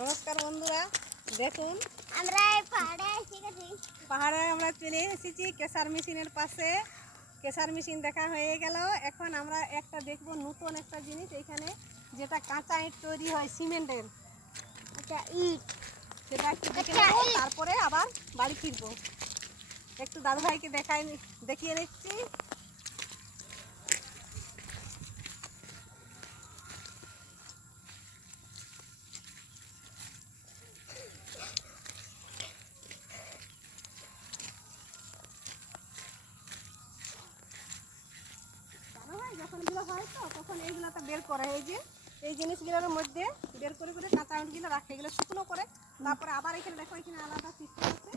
নমস্কার বন্ধুরা, দেখুন আমরা পাহাড়ে আমরা চলে এসেছি কেসার মেশিনের পাশে। কেসার মেশিন দেখা হয়ে গেল। এখন আমরা একটা দেখব নতুন একটা জিনিস এখানে, যেটা কাঁচা ইট তৈরি হয় সিমেন্টের। ইট সেটা একটু দেখে নেব, তারপরে আবার বাড়ি ফিরবো। একটু দাদু ভাইকে দেখিয়ে নিচ্ছি। যখন এগুলো হয় তো তখন এইগুলোতে বের করে, এই জিনিসগুলোর মধ্যে বের করে করে কাঁচা ইটগুলো রাখে, এগুলো শুকনো করে তারপরে আবার এখানে দেখো এখানে আলাদা সিস্টেম আছে।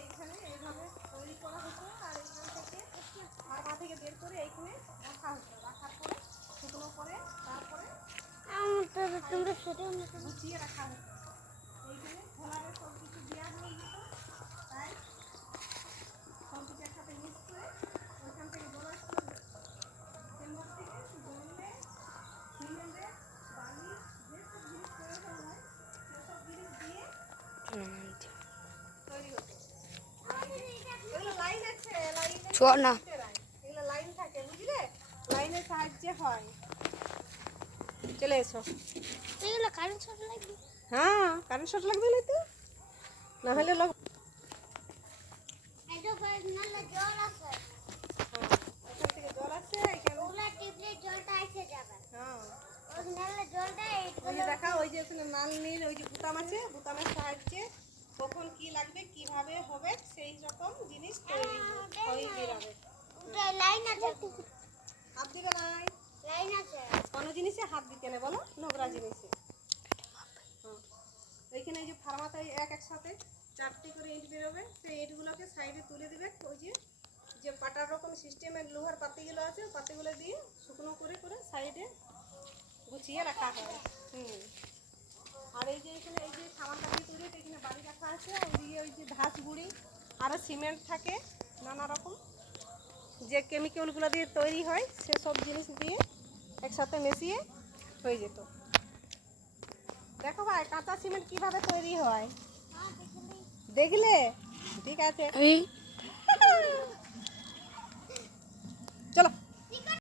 এইখানে এইভাবে তৈরি করা হতো আর এইখান থেকে ফার্মা থেকে বের করে এইখানে রাখা হতো, রাখার পরে শুকনো করে তারপরে গুছিয়ে রাখা হতো। এইখানে খোলারে সব কিছু দেওয়া হয়ে যেত, তাই সব কিছু একসাথে মিক্স করে ওইখান থেকে জল আসতো, চেম্বার থেকে জলে সিমেন্টে বালি যেসব জিনিস প্রয়োজন হয় সেসব জিনিস দিয়ে তৈরি হতো। এগুলো লাইন আছে, এগুলো লাইন থাকে বুঝলে, লাইনের সাহায্যে হয়। চলে এসো। এগুলো কারেন্ট শর্ট লাগবে। হ্যাঁ, কারেন্ট শর্ট লাগবে না তো, না হলে লোক এটা নালে জল আছে। এখান থেকে জল আছে, এখানে ওগুলা টিপলে জলটা এসে যাবে। হ্যাঁ ওই নালে জলটা ওই যে দেখা, ওই যে এখানে লাল নীল ওই যে বুতাম আছে, বুতামের সাহায্যে কখন কি লাগবে কিভাবে হবে সেই রকম জিনিস তৈরি হয়ে বেরাবে। ওটা লাইন আছে। হাত দিবে নাই, লাইন আছে। কোনো জিনিসে হাত দিতে নেই বলো, নোংরা জিনিসে। ওইখানে এই যে ফার্মাতে একসাথে 4টি করে ইট বেরোবে, সেই ইটগুলোকে সাইডে তুলে দিবে। ওই যে পাটার রকম সিস্টেমের লোহার পাতিগুলো আছে, পাতিগুলো দিয়ে শুকনো করে করে সাইডে গুছিয়ে রাখা হয়। আর এই যে এখানে এই যে সামান বাড়ি তৈরি, এখানে বাড়ি রাখা আছে। ওইদিকে ওই যে ঘাস গুঁড়ি আরও সিমেন্ট থাকে, নানা রকম যে কেমিক্যালগুলো দিয়ে তৈরি হয় সেসব জিনিস দিয়ে একসাথে মিশিয়ে হয়ে যেত। দেখো ভাই, কাঁচা সিমেন্ট কিভাবে তৈরি হয় দেখলে? ঠিক আছে।